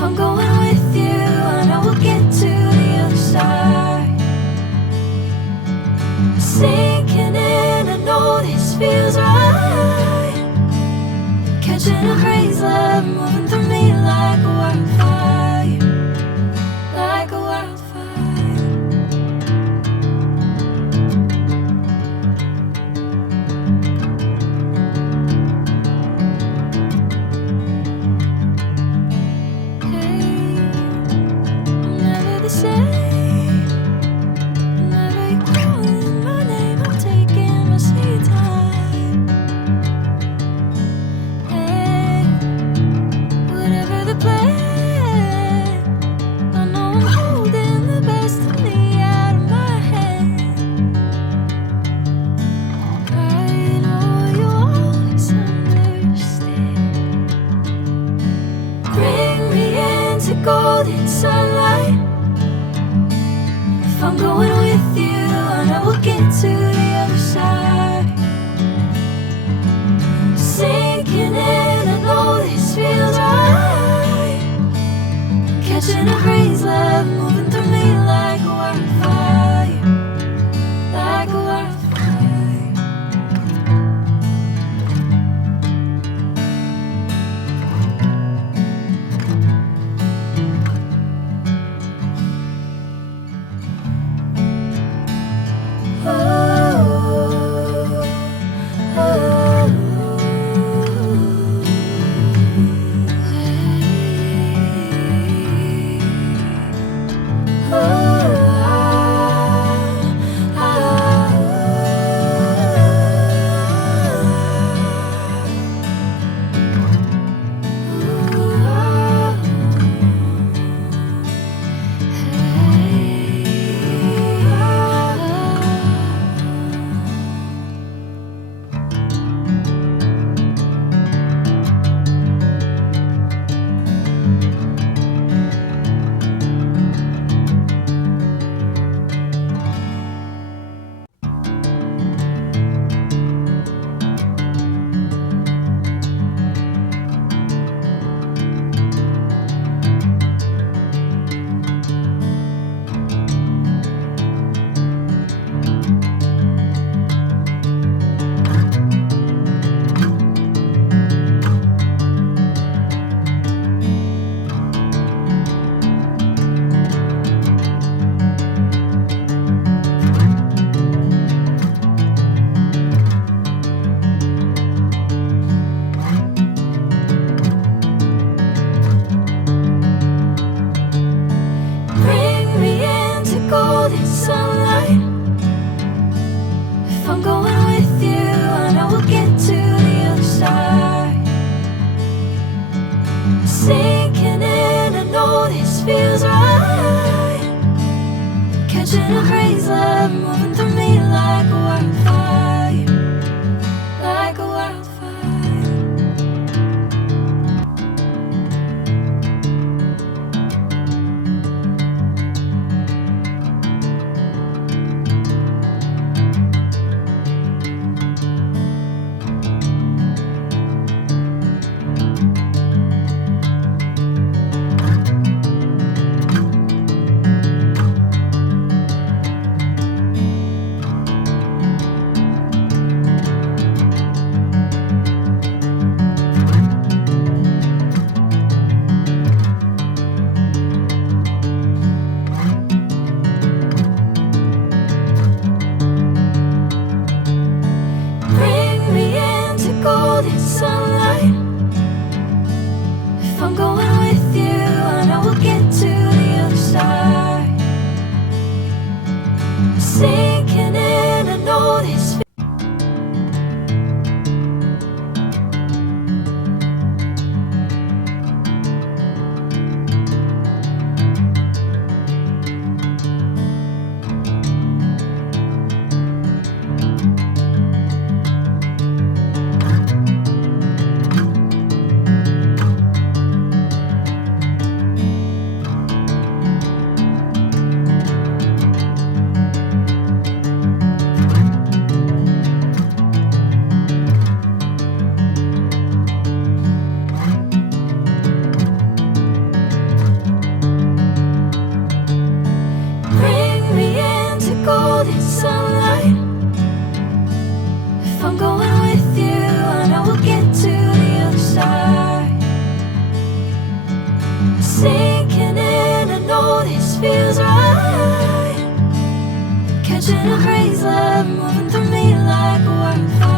If I'm going with you, I know we'll get to the other side. Sinking in, I know this feels right. Catching a crazy love, moving through me like a wildfire, like a wildfire. Golden sunlight. If I'm going with you, I know we'll get to the other side. Sinking in, I know this feels right. Catching a crazy love, moving through me like a wildfire, like a wildfire. Sinking in, I know this feels right. Catching a breeze, love moving through me like a wildfire.